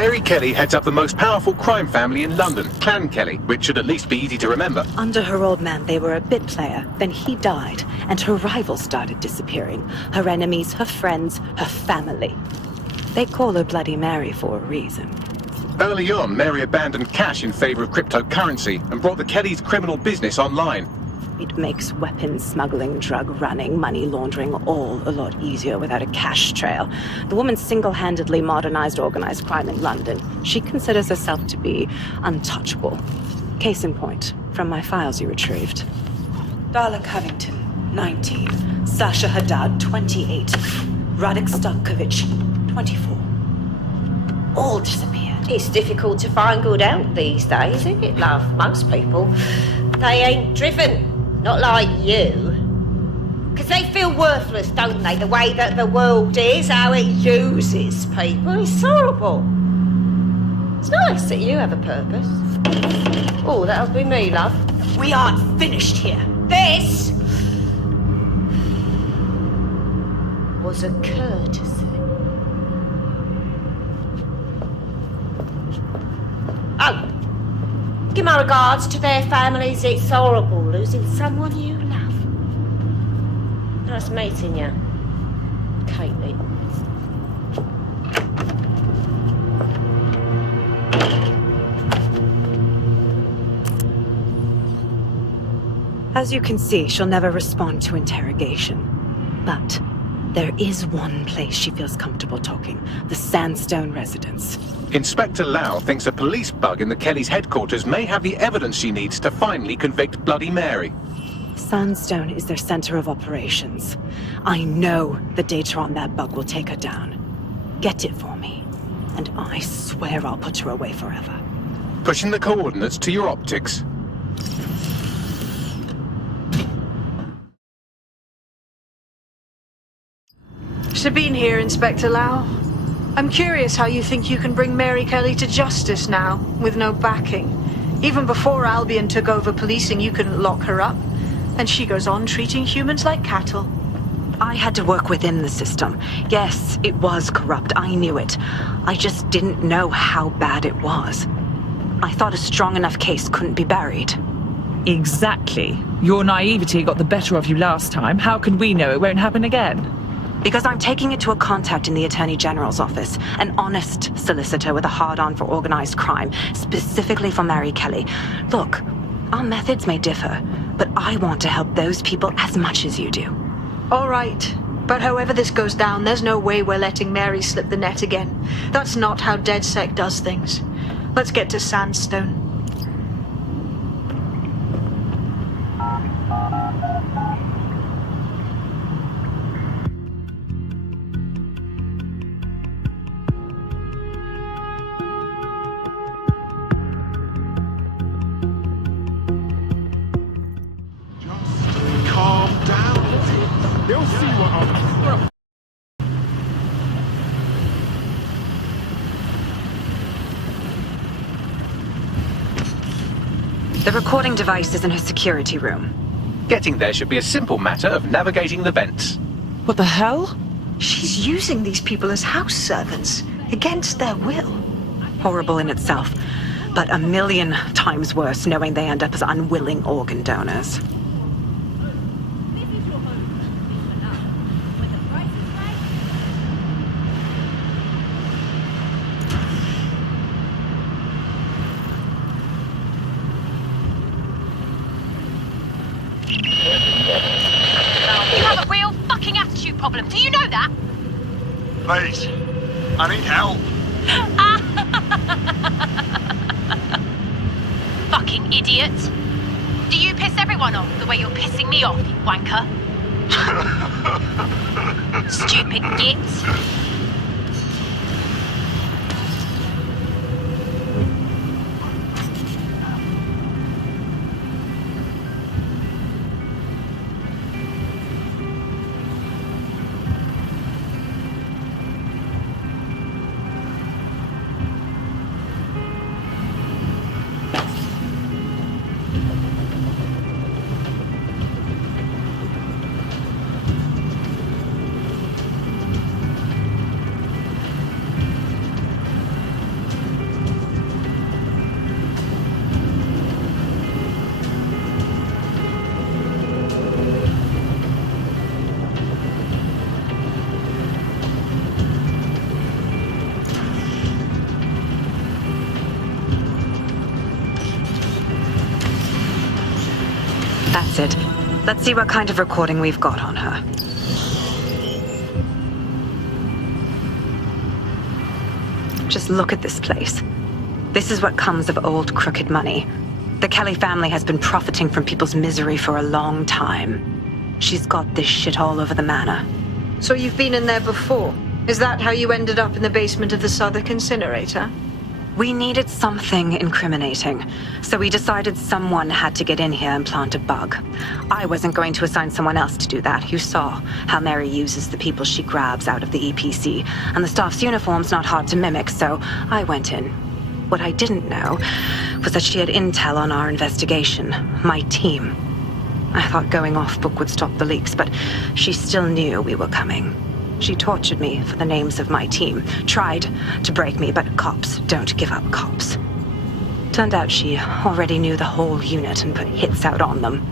Mary Kelly heads up the most powerful crime family in London, Clan Kelly, which should at least be easy to remember. Under her old man, they were a bit player. Then he died, and her rivals started disappearing. Her enemies, her friends, her family. They call her Bloody Mary for a reason. Early on, Mary abandoned cash in favor of cryptocurrency and brought the Kellys' criminal business online. It makes weapons smuggling, drug running, money laundering all a lot easier without a cash trail. The woman single-handedly modernized organized crime in London. She considers herself to be untouchable. Case in point, from my files you retrieved. Darla Covington, 19. Sasha Haddad, 28. Radek Stankovic, 24. All disappeared. It's difficult to find good help these days, isn't it, love? Most people, they ain't driven. Not like you. Because they feel worthless, don't they? The way that the world is, how it uses people. It's horrible. It's nice that you have a purpose. Oh, that'll be me, love. We aren't finished here. This was a courtesy. Oh, give my regards to their families. It's horrible losing someone you love. Nice meeting you, Caitlin. As you can see, she'll never respond to interrogation. But there is one place she feels comfortable talking, the Sandstone residence. Inspector Lau thinks a police bug in the Kellys' headquarters may have the evidence she needs to finally convict Bloody Mary. Sandstone is their center of operations. I know the data on that bug will take her down. Get it for me, and I swear I'll put her away forever. Pushing the coordinates to your optics. Sabine here, Inspector Lau. I'm curious how you think you can bring Mary Kelly to justice now, with no backing. Even before Albion took over policing, you couldn't lock her up. And she goes on treating humans like cattle. I had to work within the system. Yes, it was corrupt. I knew it. I just didn't know how bad it was. I thought a strong enough case couldn't be buried. Exactly. Your naivety got the better of you last time. How can we know it won't happen again? Because I'm taking it to a contact in the Attorney General's office, an honest solicitor with a hard-on for organized crime, specifically for Mary Kelly. Look, our methods may differ, but I want to help those people as much as you do. All right. But however this goes down, there's no way we're letting Mary slip the net again. That's not how DedSec does things. Let's get to Sandstone. The recording device is in her security room. Getting there should be a simple matter of navigating the vents. What the hell? She's using these people as house servants, against their will. Horrible in itself, but a million times worse knowing they end up as unwilling organ donors. You have a real fucking attitude problem. Do you know that? Please, I need help. Fucking idiot. Do you piss everyone off the way you're pissing me off, you wanker? Stupid git. That's it. Let's see what kind of recording we've got on her. Just look at this place. This is what comes of old crooked money. The Kelly family has been profiting from people's misery for a long time. She's got this shit all over the manor. So you've been in there before? Is that how you ended up in the basement of the Southwark incinerator? We needed something incriminating, so we decided someone had to get in here and plant a bug. I wasn't going to assign someone else to do that. You saw how Mary uses the people she grabs out of the EPC, and the staff's uniform's not hard to mimic, so I went in. What I didn't know was that she had intel on our investigation, my team. I thought going off book would stop the leaks, but she still knew we were coming. She tortured me for the names of my team, tried to break me, but cops don't give up cops. Turned out she already knew the whole unit and put hits out on them.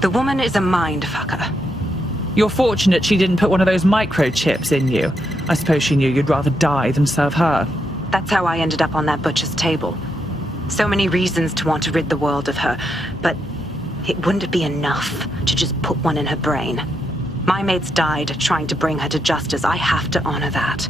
The woman is a mindfucker. You're fortunate she didn't put one of those microchips in you. I suppose she knew you'd rather die than serve her. That's how I ended up on that butcher's table. So many reasons to want to rid the world of her, but it wouldn't be enough to just put one in her brain. My mates died trying to bring her to justice. I have to honor that.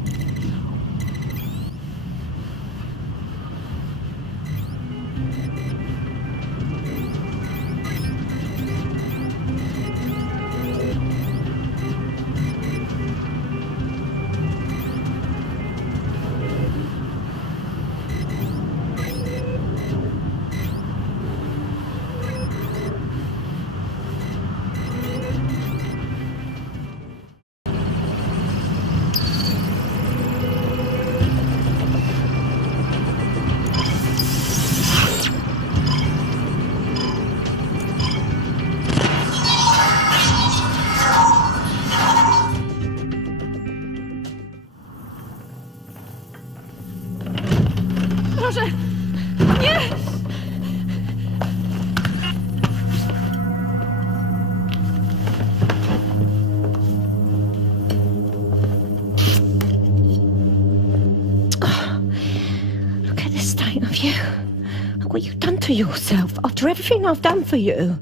What you've done to yourself after everything I've done for you.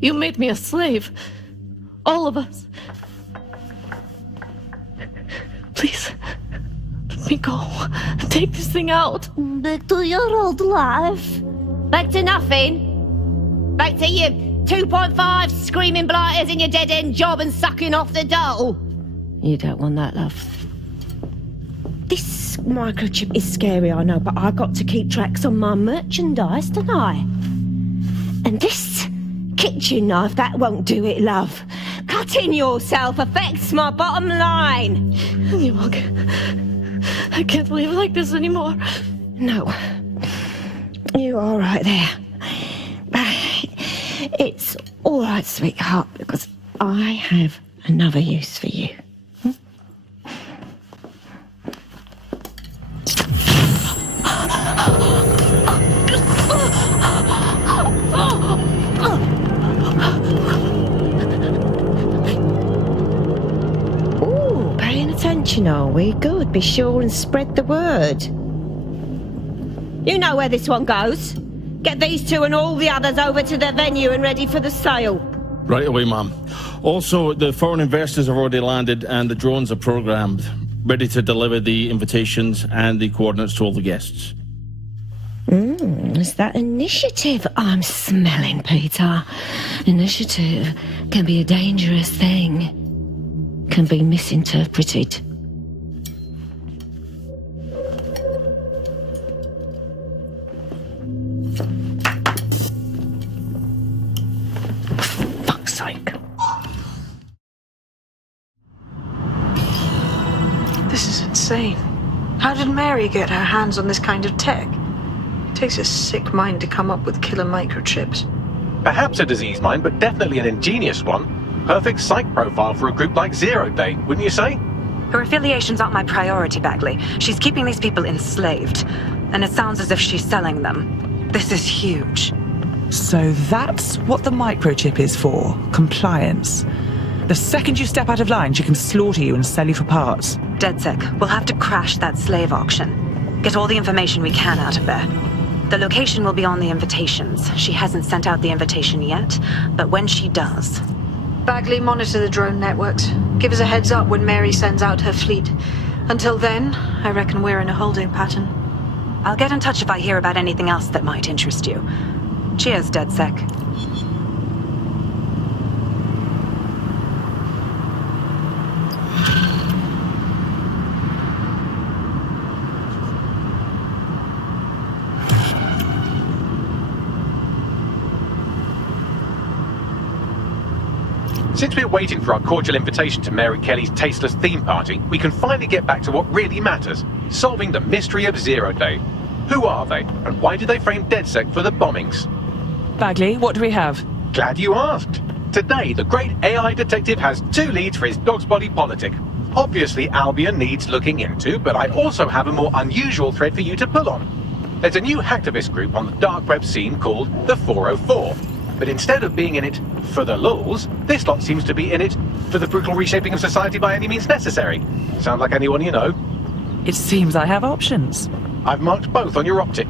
You made me a slave. All of us. Please, let me go. Take this thing out. Back to your old life. Back to nothing. Back to you 2.5 screaming blighters in your dead-end job and sucking off the dole. You don't want that, love. This microchip is scary, I know, but I got to keep tracks on my merchandise, don't I? And this kitchen knife, that won't do it, love. Cutting yourself affects my bottom line. You won't. I can't live like this anymore. No. You're all right there. It's all right, sweetheart, because I have another use for you. Ooh, paying attention, are we? Good. Be sure and spread the word. You know where this one goes. Get these two and all the others over to the venue and ready for the sale. Right away, ma'am. Also, the foreign investors have already landed and the drones are programmed, ready to deliver the invitations and the coordinates to all the guests. Is that initiative I'm smelling, Peter? Initiative can be a dangerous thing. Can be misinterpreted. Fuck's sake. This is insane. How did Mary get her hands on this kind of tech? It takes a sick mind to come up with killer microchips. Perhaps a disease mind, but definitely an ingenious one. Perfect psych profile for a group like Zero Day, wouldn't you say? Her affiliations aren't my priority, Bagley. She's keeping these people enslaved, and it sounds as if she's selling them. This is huge. So that's what the microchip is for. Compliance. The second you step out of line, she can slaughter you and sell you for parts. DedSec, we'll have to crash that slave auction. Get all the information we can out of there. The location will be on the invitations. She hasn't sent out the invitation yet, but when she does... Bagley, monitor the drone networks. Give us a heads up when Mary sends out her fleet. Until then, I reckon we're in a holding pattern. I'll get in touch if I hear about anything else that might interest you. Cheers, DedSec. Since we're waiting for our cordial invitation to Mary Kelly's tasteless theme party, we can finally get back to what really matters, solving the mystery of Zero Day. Who are they, and why did they frame DedSec for the bombings? Bagley, what do we have? Glad you asked. Today, the great AI detective has 2 leads for his dog's body politic. Obviously, Albion needs looking into, but I also have a more unusual thread for you to pull on. There's a new hacktivist group on the dark web scene called the 404. But instead of being in it for the lulz, this lot seems to be in it for the brutal reshaping of society by any means necessary. Sound like anyone you know? It seems I have options. I've marked both on your optic.